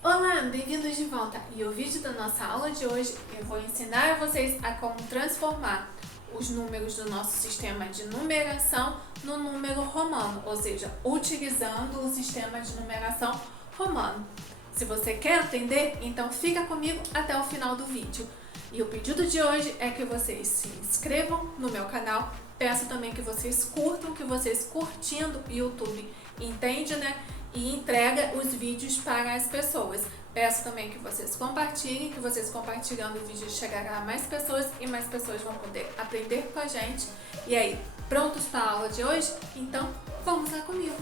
Olá, bem-vindos de volta! E o vídeo da nossa aula de hoje eu vou ensinar a vocês a como transformar os números do nosso sistema de numeração no número romano, ou seja, utilizando o sistema de numeração romano. Se você quer aprender, então fica comigo até o final do vídeo. E o pedido de hoje é que vocês se inscrevam no meu canal. Peço também que vocês curtam, que vocês curtindo o YouTube entende, né? E entrega os vídeos para as pessoas. Peço também que vocês compartilhem, que vocês compartilhando o vídeo chegará a mais pessoas e mais pessoas vão poder aprender com a gente. E aí, prontos para a aula de hoje? Então, vamos lá comigo!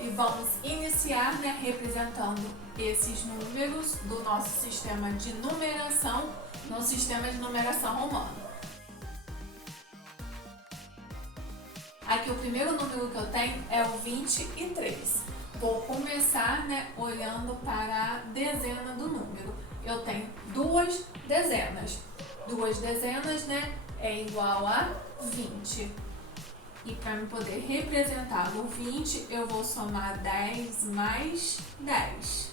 E vamos iniciar, né, representando esses números do nosso sistema de numeração no sistema de numeração romano. Aqui o primeiro número que eu tenho é o 23. Vou começar, né, olhando para a dezena do número. Eu tenho duas dezenas. Duas dezenas, né, é igual a 20. E para me poder representar o 20, eu vou somar 10 mais 10.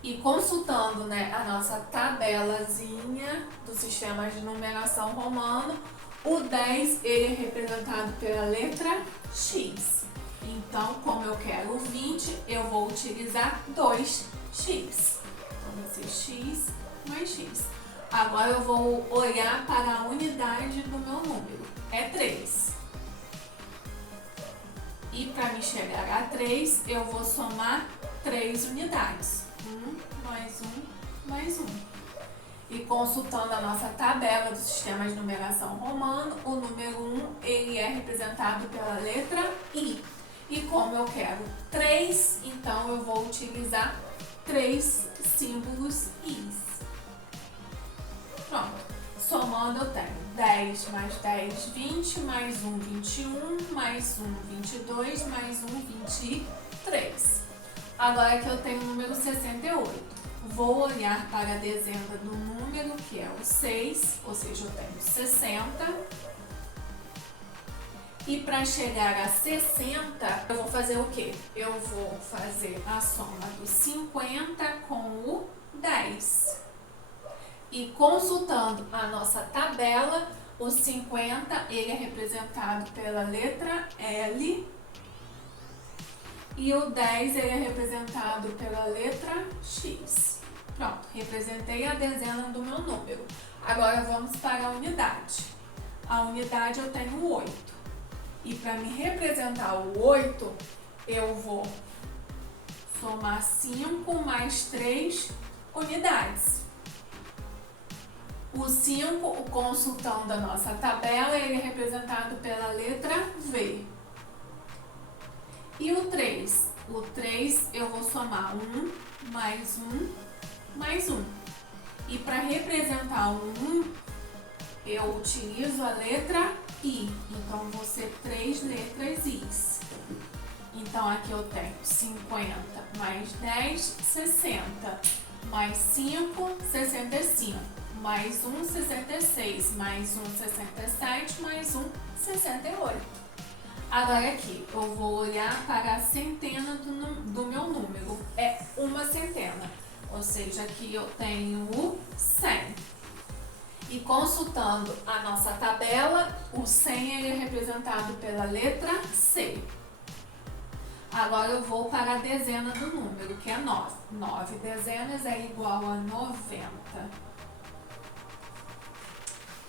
E consultando, né, a nossa tabelazinha do sistema de numeração romano, o 10 ele é representado pela letra X. Então, como eu quero o 20, eu vou utilizar 2x. Então, vai ser x mais x. Agora eu vou olhar para a unidade do meu número. É 3. E para me chegar a 3, eu vou somar 3 unidades. 1 mais 1 mais 1. E consultando a nossa tabela do sistema de numeração romano, o número 1 ele é representado pela letra I. E como eu quero 3, então eu vou utilizar 3 símbolos Is. Pronto. Somando eu tenho 10 mais 10, 20, mais 1, 21, mais 1, 22, mais 1, 23. Agora que eu tenho o número 68. Vou olhar para a dezena do número, que é o 6, ou seja, eu tenho 60. E para chegar a 60, eu vou fazer o quê? Eu vou fazer a soma do 50 com o 10. E consultando a nossa tabela, o 50 ele é representado pela letra L. E o 10 ele é representado pela letra X. Pronto, representei a dezena do meu número. Agora vamos para a unidade. A unidade eu tenho 8. E para me representar o 8, eu vou somar 5 mais 3 unidades. O 5, consultando a nossa tabela, ele é representado pela letra V. E o 3? O 3 eu vou somar 1 mais 1 mais 1. E para representar o 1, eu utilizo a letra I. Então, vão ser 3 letras Is. Então, aqui eu tenho 50 mais 10, 60. Mais 5, 65. Mais 1, 66. Mais 1, 67. Mais 1, 68. Agora aqui, eu vou olhar para a centena do meu número. É uma centena. Ou seja, aqui eu tenho o 100. E consultando a nossa tabela, o 100 ele é representado pela letra C. Agora eu vou para a dezena do número, que é 9. 9 dezenas é igual a 90.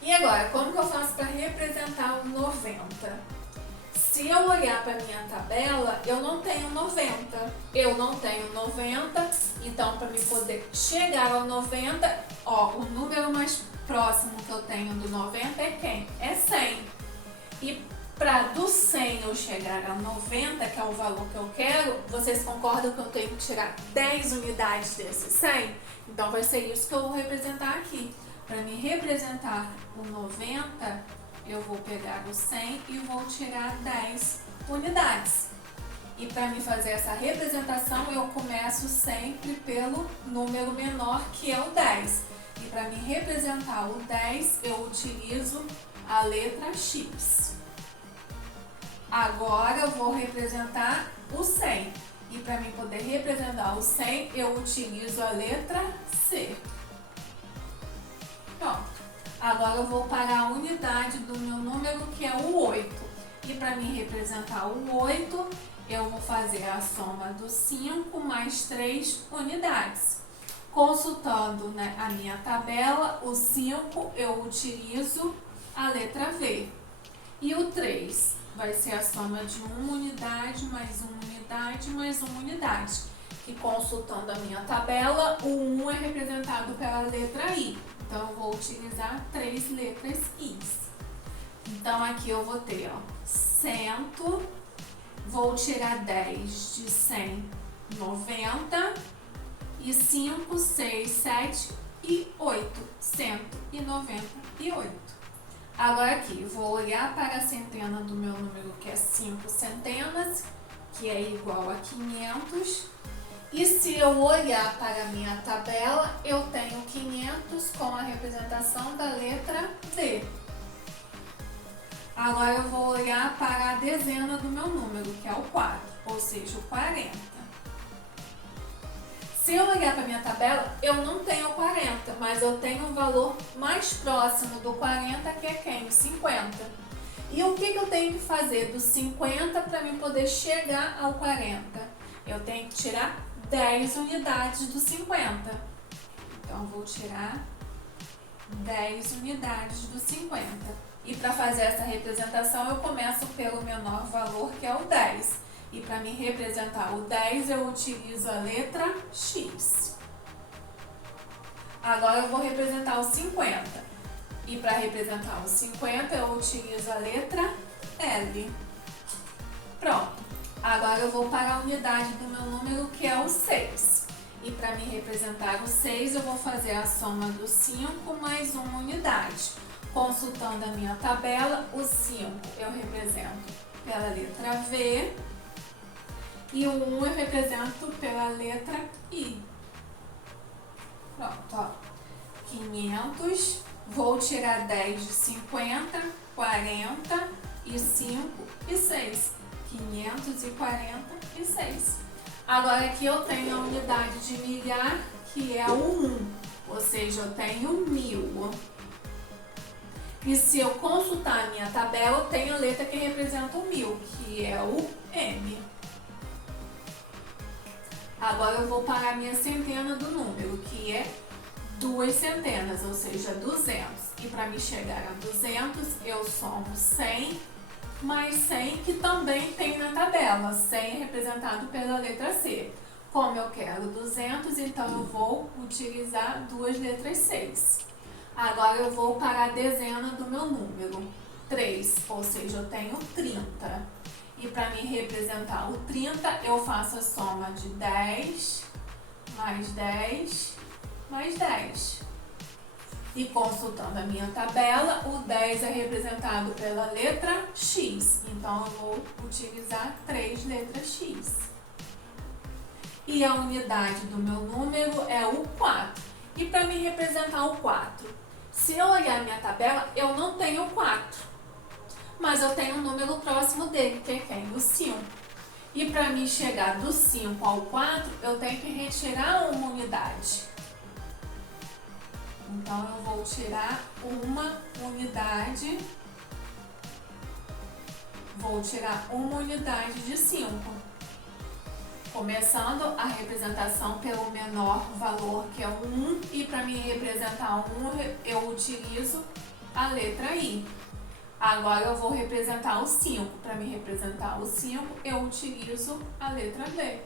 E agora, como que eu faço para representar o 90? Se eu olhar para a minha tabela, eu não tenho 90. Eu não tenho 90, então para me poder chegar ao 90, ó, o número mais próximo que eu tenho do 90 é quem? É 100. E para do 100 eu chegar a 90, que é o valor que eu quero, vocês concordam que eu tenho que tirar 10 unidades desse 100? Então vai ser isso que eu vou representar aqui. Para me representar o 90, eu vou pegar o 100 e vou tirar 10 unidades. E para me fazer essa representação, eu começo sempre pelo número menor, que é o 10. E para me representar o 10, eu utilizo a letra X. Agora eu vou representar o 100. E para mim poder representar o 100, eu utilizo a letra C. Pronto. Agora eu vou para a unidade do meu número, que é o 8. E para mim representar o 8, eu vou fazer a soma do 5 mais 3 unidades. Consultando, né, a minha tabela, o 5 eu utilizo a letra V. E o 3 vai ser a soma de uma unidade, mais uma unidade, mais uma unidade. E consultando a minha tabela, o 1 é representado pela letra I. Então, eu vou utilizar 3 letras Is. Então, aqui eu vou ter, ó, 100, vou tirar 10 de 100, 90, e 5, 6, 7 e 8, 198. Agora aqui, vou olhar para a centena do meu número, que é 5 centenas, que é igual a 500. E se eu olhar para a minha tabela, eu tenho 500 com a representação da letra D. Agora eu vou olhar para a dezena do meu número, que é o 4, ou seja, o 40. Se eu olhar para a minha tabela, eu não tenho 40, mas eu tenho o valor mais próximo do 40, que é quem? O 50. E o que eu tenho que fazer do 50 para mim poder chegar ao 40? Eu tenho que tirar 10 unidades do 50. Então, eu vou tirar 10 unidades do 50. E para fazer essa representação, eu começo pelo menor valor, que é o 10. E para me representar o 10, eu utilizo a letra X. Agora eu vou representar o 50. E para representar o 50, eu utilizo a letra L. Pronto. Agora eu vou para a unidade do meu número, que é o 6. E para me representar o 6, eu vou fazer a soma do 5 mais uma unidade. Consultando a minha tabela, o 5 eu represento pela letra V. E o 1 eu represento pela letra I. Pronto, ó. 500, vou tirar 10 de 50, 40 e 5 e 6. 546. Agora aqui eu tenho a unidade de milhar, que é o 1, ou seja, eu tenho 1000. E se eu consultar a minha tabela, eu tenho a letra que representa o 1000, que é o M. Agora eu vou para a minha centena do número, que é 2 centenas, ou seja, 200. E para me chegar a 200, eu somo 100 mais 100, que também tem na tabela. 100 é representado pela letra C. Como eu quero 200, então eu vou utilizar duas letras 6. Agora eu vou para a dezena do meu número, 3, ou seja, eu tenho 30. E para me representar o 30, eu faço a soma de 10, mais 10, mais 10. E consultando a minha tabela, o 10 é representado pela letra X. Então, eu vou utilizar 3 letras X. E a unidade do meu número é o 4. E para me representar o 4, se eu olhar a minha tabela, eu não tenho 4. Mas eu tenho um número próximo dele, que é quem? O 5. E para mim chegar do 5 ao 4, eu tenho que retirar uma unidade. Então, eu vou tirar uma unidade. Vou tirar uma unidade de 5. Começando a representação pelo menor valor, que é o 1. E para me representar o 1, eu utilizo a letra I. Agora eu vou representar o 5. Para me representar o 5, eu utilizo a letra B.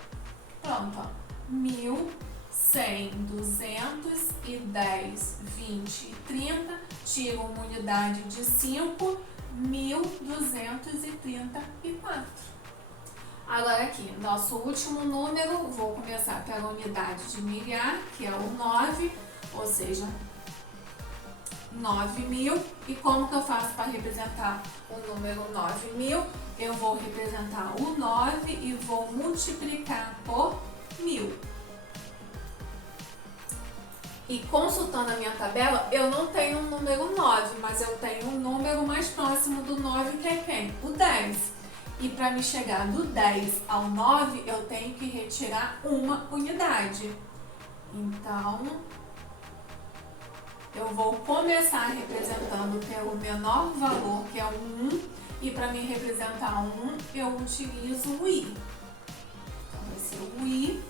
Pronto, ó. 1000, 100, 200 e 10, 20 e 30. Tiro uma unidade de 5, 1234. Agora aqui, nosso último número, vou começar pela unidade de milhar, que é o 9, ou seja, 9.000. E como que eu faço para representar o número 9.000? Eu vou representar o 9 e vou multiplicar por 1000. E consultando a minha tabela, eu não tenho um número 9, mas eu tenho um número mais próximo do 9, que é quem? O 10. E para me chegar do 10 ao 9, eu tenho que retirar uma unidade. Então, eu vou começar representando pelo menor valor, que é o 1, e para me representar o 1, eu utilizo o i. Então, vai ser o i.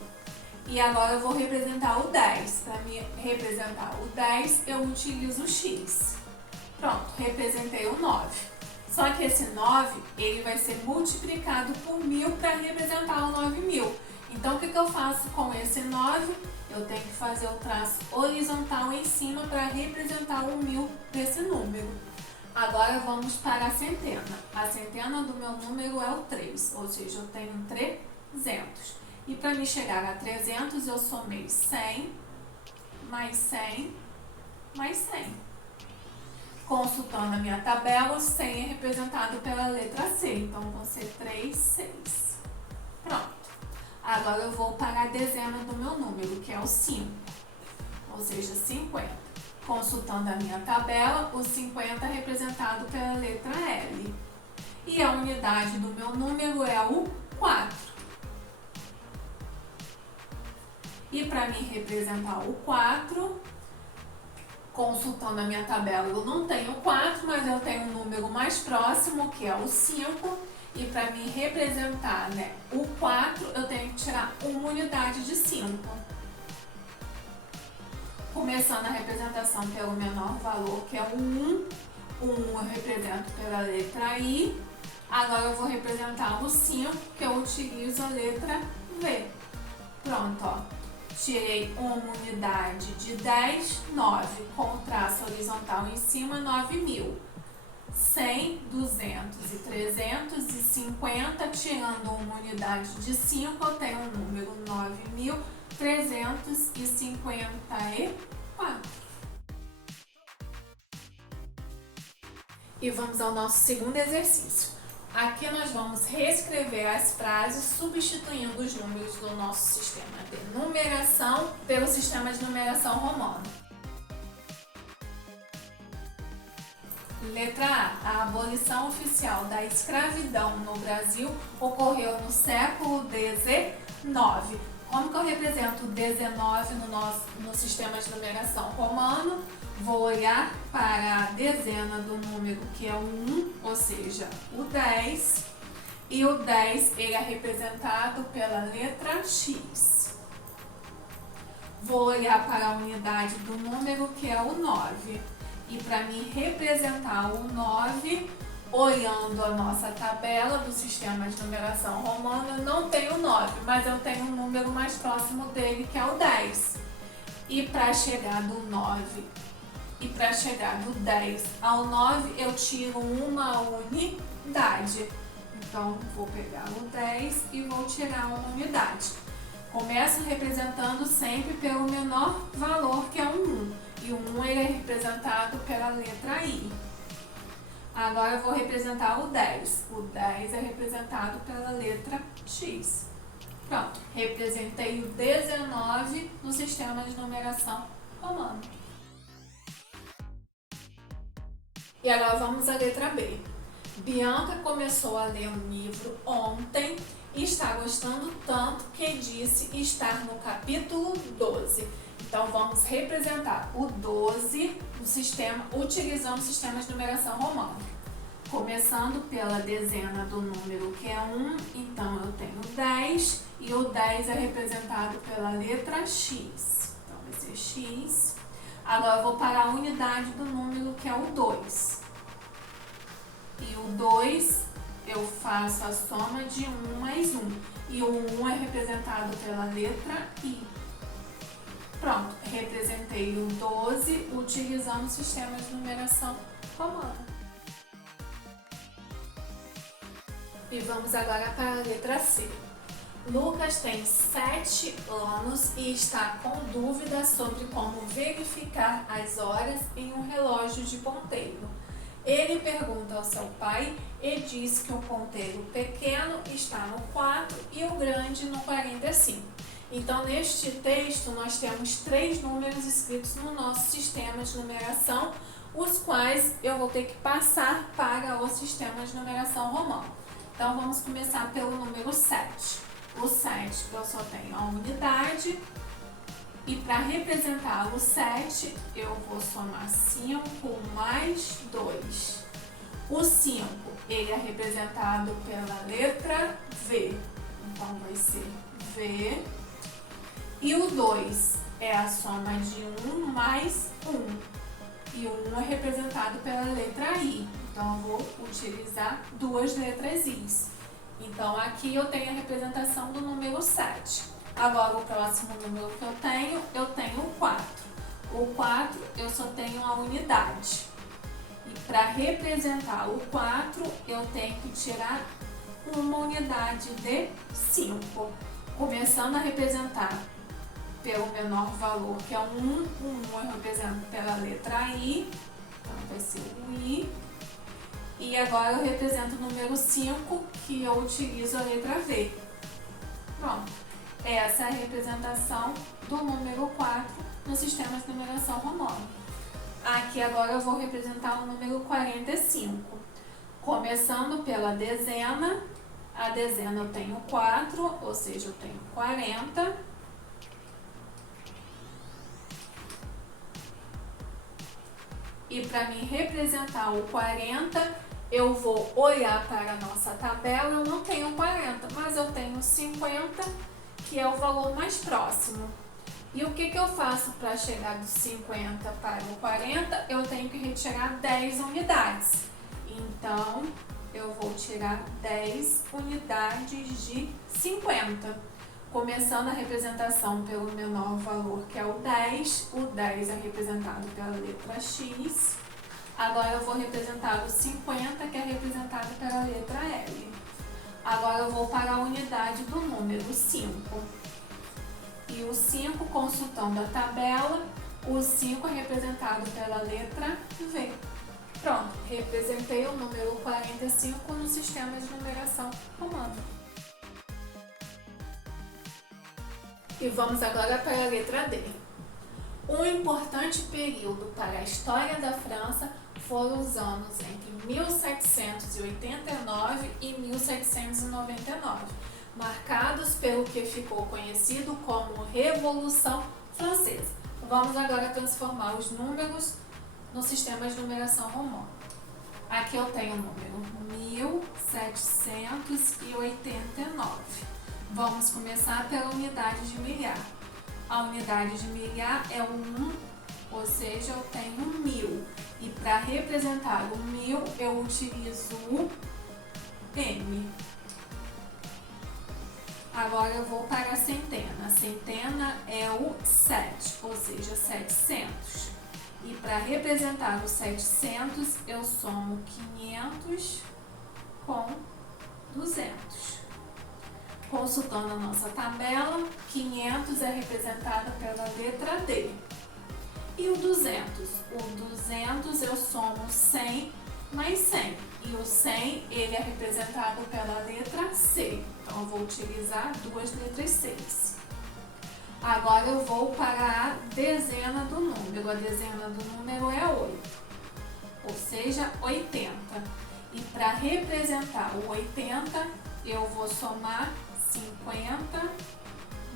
E agora eu vou representar o 10. Para me representar o 10, eu utilizo o x. Pronto, representei o 9. Só que esse 9, ele vai ser multiplicado por 1000 para representar o 9000. Então, o que eu faço com esse 9? Eu tenho que fazer o traço horizontal em cima para representar o 1000 desse número. Agora vamos para a centena. A centena do meu número é o 3, ou seja, eu tenho 300. E para me chegar a 300, eu somei 100, mais 100, mais 100. Consultando a minha tabela, 100 é representado pela letra C, então vão ser 3, 6. Pronto. Agora eu vou para a dezena do meu número, que é o 5, ou seja, 50. Consultando a minha tabela, o 50 é representado pela letra L. E a unidade do meu número é o 4. E para me representar o 4, consultando a minha tabela, eu não tenho 4, mas eu tenho um número mais próximo, que é o 5. E para me representar, o 4, eu tenho que tirar uma unidade de 5. Começando a representação pelo menor valor, que é o 1. O 1 eu represento pela letra I. Agora eu vou representar o 5, que eu utilizo a letra V. Pronto, ó. Tirei uma unidade de 10, 9, com o traço horizontal em cima, 9000. 100, 200 e 350, tirando uma unidade de 5, eu tenho o número 9.354. E vamos ao nosso segundo exercício. Aqui nós vamos reescrever as frases substituindo os números do nosso sistema de numeração pelo sistema de numeração romano. Letra A. A abolição oficial da escravidão no Brasil ocorreu no século XIX. Como que eu represento o 19 no sistema de numeração romano? Vou olhar para a dezena do número, que é o 1, ou seja, o 10. E o 10 ele é representado pela letra X. Vou olhar para a unidade do número, que é o 9. E para me representar o 9, olhando a nossa tabela do sistema de numeração romano, eu não tenho 9, mas eu tenho um número mais próximo dele, que é o 10. E para chegar do 9 e para chegar do 10 ao 9, eu tiro uma unidade. Então, vou pegar o 10 e vou tirar uma unidade. Começo representando sempre pelo menor valor, que é o 1. E o 1 ele é representado pela letra I. Agora eu vou representar o 10. O 10 é representado pela letra X. Pronto, representei o 19 no sistema de numeração romano. E agora vamos à letra B. Bianca começou a ler um livro ontem e está gostando tanto que disse estar no capítulo 12. Então, vamos representar o 12 no sistema, utilizando o sistema de numeração romano. Começando pela dezena do número, que é 1, então eu tenho 10, e o 10 é representado pela letra X. Então, vai ser X. Agora, eu vou para a unidade do número, que é o 2. E o 2, eu faço a soma de 1 mais 1. E o 1 é representado pela letra I. Pronto, representei o 12 utilizando o sistema de numeração romano. E vamos agora para a letra C. Lucas tem 7 anos e está com dúvida sobre como verificar as horas em um relógio de ponteiro. Ele pergunta ao seu pai e diz que o ponteiro pequeno está no 4 e o grande no 45. Então, neste texto, nós temos 3 números escritos no nosso sistema de numeração, os quais eu vou ter que passar para o sistema de numeração romano. Então, vamos começar pelo número 7. O 7 eu só tenho a unidade. E para representar o 7, eu vou somar 5 mais 2. O 5, ele é representado pela letra V. Então, vai ser V. E o 2 é a soma de 1 mais 1. E o 1 é representado pela letra I. Então, eu vou utilizar duas letras Is. Então, aqui eu tenho a representação do número 7. Agora, o próximo número que eu tenho o 4. O 4, eu só tenho a unidade. E para representar o 4, eu tenho que tirar uma unidade de 5. Começando a representar pelo menor valor, que é o 1. O 1 eu represento pela letra I. Então, vai ser o I. E agora eu represento o número 5, que eu utilizo a letra V. Pronto. Essa é a representação do número 4 no sistema de numeração romano. Aqui agora eu vou representar o número 45. Começando pela dezena. A dezena eu tenho 4, ou seja, eu tenho 40. E para me representar o 40, eu vou olhar para a nossa tabela. Eu não tenho 40, mas eu tenho 50, que é o valor mais próximo. E o que eu faço para chegar do 50 para o 40? Eu tenho que retirar 10 unidades. Então, eu vou tirar 10 unidades de 50. Começando a representação pelo menor valor, que é o 10. O 10 é representado pela letra X. Agora eu vou representar o 50, que é representado pela letra L. Agora eu vou para a unidade do número 5. E o 5, consultando a tabela, o 5 é representado pela letra V. Pronto, representei o número 45 no sistema de numeração romano. E vamos agora para a letra D. Um importante período para a história da França foram os anos entre 1789 e 1799, marcados pelo que ficou conhecido como Revolução Francesa. Vamos agora transformar os números no sistema de numeração romano. Aqui eu tenho o número 1789. Vamos começar pela unidade de milhar. A unidade de milhar é o 1, ou seja, eu tenho 1000. E para representar o 1000, eu utilizo o M. Agora eu vou para a centena. A centena é o 7, ou seja, 700. E para representar o 700, eu somo 500 com 200. Consultando a nossa tabela, 500 é representado pela letra D. E o 200? O 200 eu somo 100 mais 100. E o 100 ele é representado pela letra C. Então eu vou utilizar duas letras Cs. Agora eu vou para a dezena do número. A dezena do número é 8, ou seja, 80. E para representar o 80, eu vou somar 50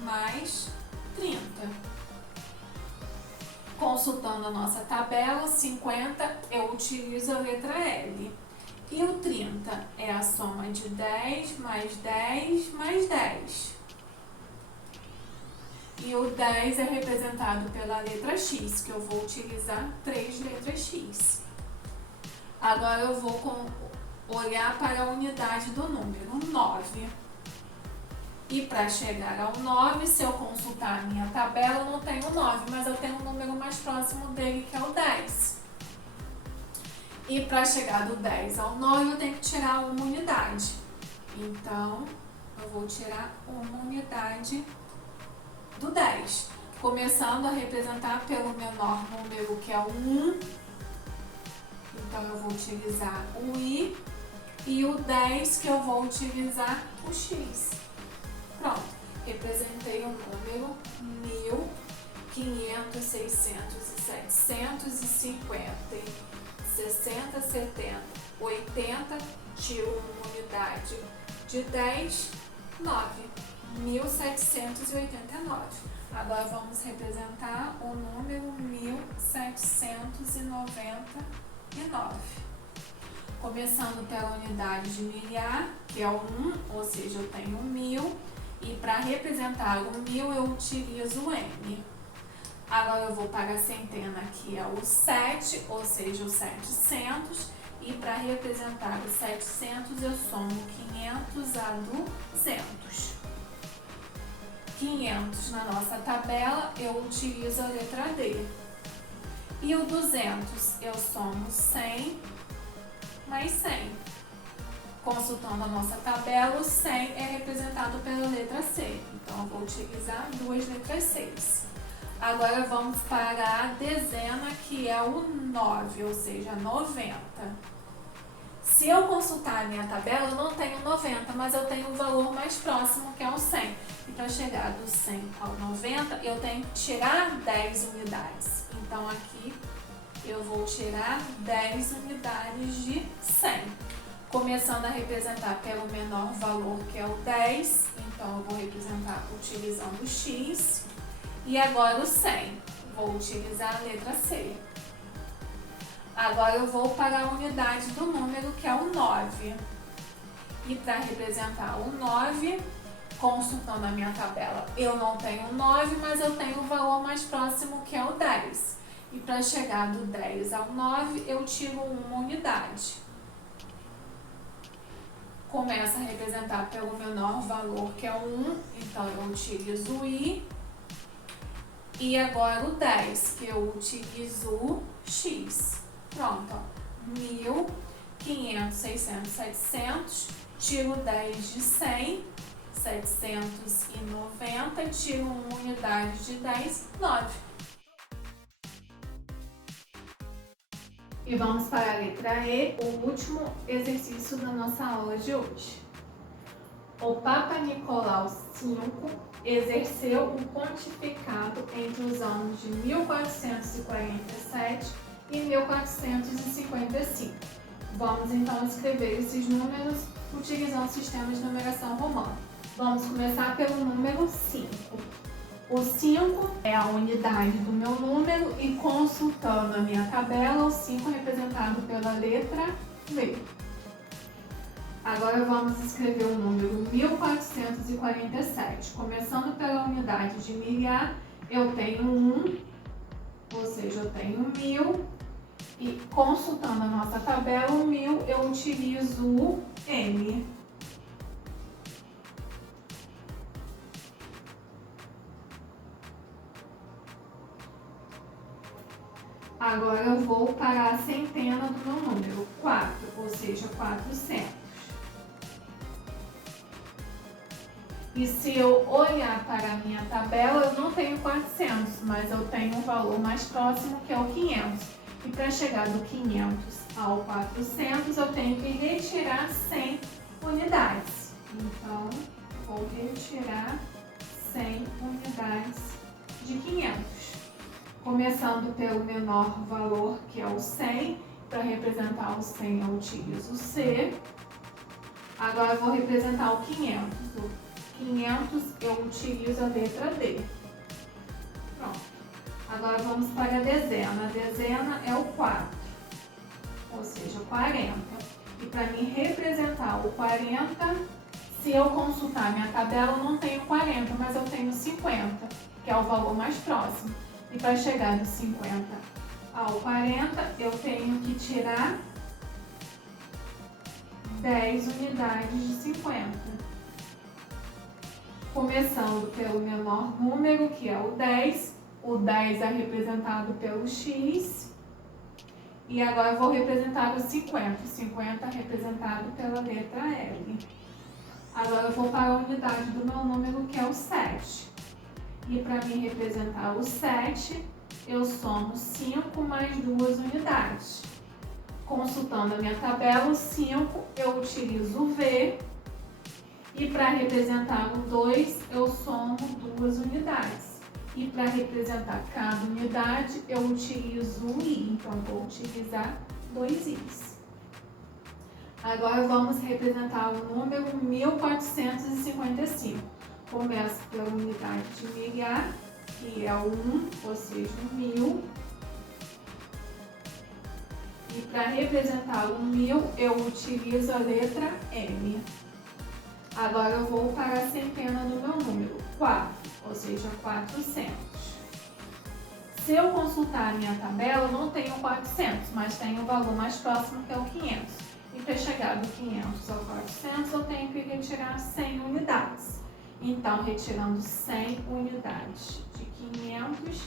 mais 30. Consultando a nossa tabela, 50 eu utilizo a letra L. E o 30 é a soma de 10 mais 10 mais 10. E o 10 é representado pela letra X, que eu vou utilizar 3 letras X. Agora eu vou olhar para a unidade do número 9. E para chegar ao 9, se eu consultar a minha tabela, eu não tenho 9, mas eu tenho um número mais próximo dele, que é o 10. E para chegar do 10 ao 9, eu tenho que tirar uma unidade. Então, eu vou tirar uma unidade do 10. Começando a representar pelo menor número, que é o 1. Então, eu vou utilizar o I. E o 10, que eu vou utilizar o X. Pronto, representei o número 1000, 500, 600 e 750, 60, 70, 80, 80, tiro uma unidade de 10, 9. 1789. Agora vamos representar o número 1799. Começando pela unidade de milhar, que é o 1, ou seja, eu tenho 1000. E para representar o 1000 eu utilizo o M. Agora eu vou para a centena, que é o 7, ou seja, o 700. E para representar o 700 eu somo 500 a 200. 500 na nossa tabela eu utilizo a letra D. E o 200 eu somo 100 mais 100. Consultando a nossa tabela, o 100 é representado pela letra C. Então eu vou utilizar duas letras C. Agora vamos para a dezena, que é o 9, ou seja, 90. Se eu consultar a minha tabela, eu não tenho 90, mas eu tenho o valor mais próximo, que é o 100. E para chegar do 100 ao 90, eu tenho que tirar 10 unidades. Então aqui eu vou tirar 10 unidades de 100. Começando a representar pelo menor valor, que é o 10. Então eu vou representar utilizando o X. E agora o 100. Vou utilizar a letra C. Agora eu vou para a unidade do número, que é o 9. E para representar o 9, consultando a minha tabela, eu não tenho 9, mas eu tenho o valor mais próximo, que é o 10. E para chegar do 10 ao 9, eu tiro uma unidade. Começa a representar pelo menor valor, que é o 1, então eu utilizo o I. E agora o 10, que eu utilizo o X. Pronto, ó. 1000, 500, 600, 700, tiro 10 de 100, 790, tiro uma unidade de 10, 9. E vamos para a letra E, o último exercício da nossa aula de hoje. O Papa Nicolau V exerceu o pontificado entre os anos de 1447 e 1455. Vamos então escrever esses números utilizando o sistema de numeração romano. Vamos começar pelo número 5. O 5 é a unidade do meu número e consultando a minha tabela, o 5 é representado pela letra V. Agora vamos escrever o número 1447. Começando pela unidade de milhar, eu tenho 1, ou seja, eu tenho 1000. E consultando a nossa tabela, o 1000 eu utilizo o M. Agora eu vou para a centena do meu número, 4, ou seja, 400. E se eu olhar para a minha tabela, eu não tenho 400, mas eu tenho um valor mais próximo, que é o 500. E para chegar do 500 ao 400, eu tenho que retirar 100 unidades. Então, vou retirar 100 unidades de 500. Começando pelo menor valor, que é o 100. Para representar o 100, eu utilizo o C. Agora, eu vou representar o 500. O 500, eu utilizo a letra D. Pronto. Agora, vamos para a dezena. A dezena é o 4, ou seja, 40. E para mim representar o 40, se eu consultar minha tabela, eu não tenho 40, mas eu tenho 50, que é o valor mais próximo. E para chegar do 50 ao 40, eu tenho que tirar 10 unidades de 50. Começando pelo menor número, que é o 10. O 10 é representado pelo X. E agora eu vou representar o 50. O 50 é representado pela letra L. Agora eu vou para a unidade do meu número, que é o 7. E para mim representar o 7, eu somo 5 mais 2 unidades. Consultando a minha tabela, o 5 eu utilizo o V. E para representar o 2, eu somo 2 unidades. E para representar cada unidade, eu utilizo o I. Então, vou utilizar 2 Is. Agora vamos representar o número 1455. Começo pela unidade de milhar, que é o 1, ou seja, 1000. E para representar o 1000, eu utilizo a letra M. Agora eu vou para a centena do meu número, 4, ou seja, 400. Se eu consultar a minha tabela, eu não tenho 400, mas tenho o valor mais próximo, que é o 500. E para chegar do 500 ao 400, eu tenho que retirar 100 unidades. Então, retirando 100 unidades de 500,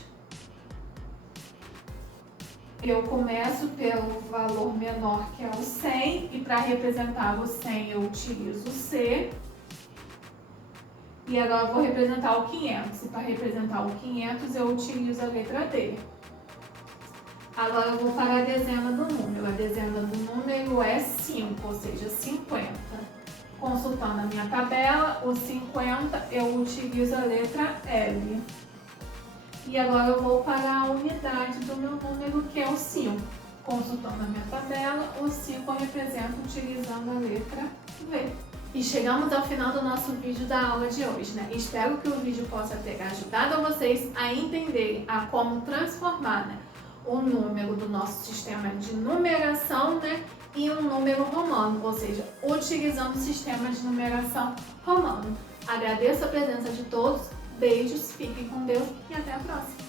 eu começo pelo valor menor, que é o 100, e para representar o 100 eu utilizo o C. E agora eu vou representar o 500, e para representar o 500 eu utilizo a letra D. Agora eu vou para a dezena do número. A dezena do número é 5, ou seja, 50. Consultando a minha tabela, o 50 eu utilizo a letra L. E agora eu vou para a unidade do meu número, que é o 5. Consultando a minha tabela, o 5 eu represento utilizando a letra V. E chegamos ao final do nosso vídeo da aula de hoje, né? Espero que o vídeo possa ter ajudado vocês a entenderem a como transformar, né, o número do nosso sistema de numeração, né, em um número romano, ou seja, utilizando o sistema de numeração romano. Agradeço a presença de todos, beijos, fiquem com Deus e até a próxima!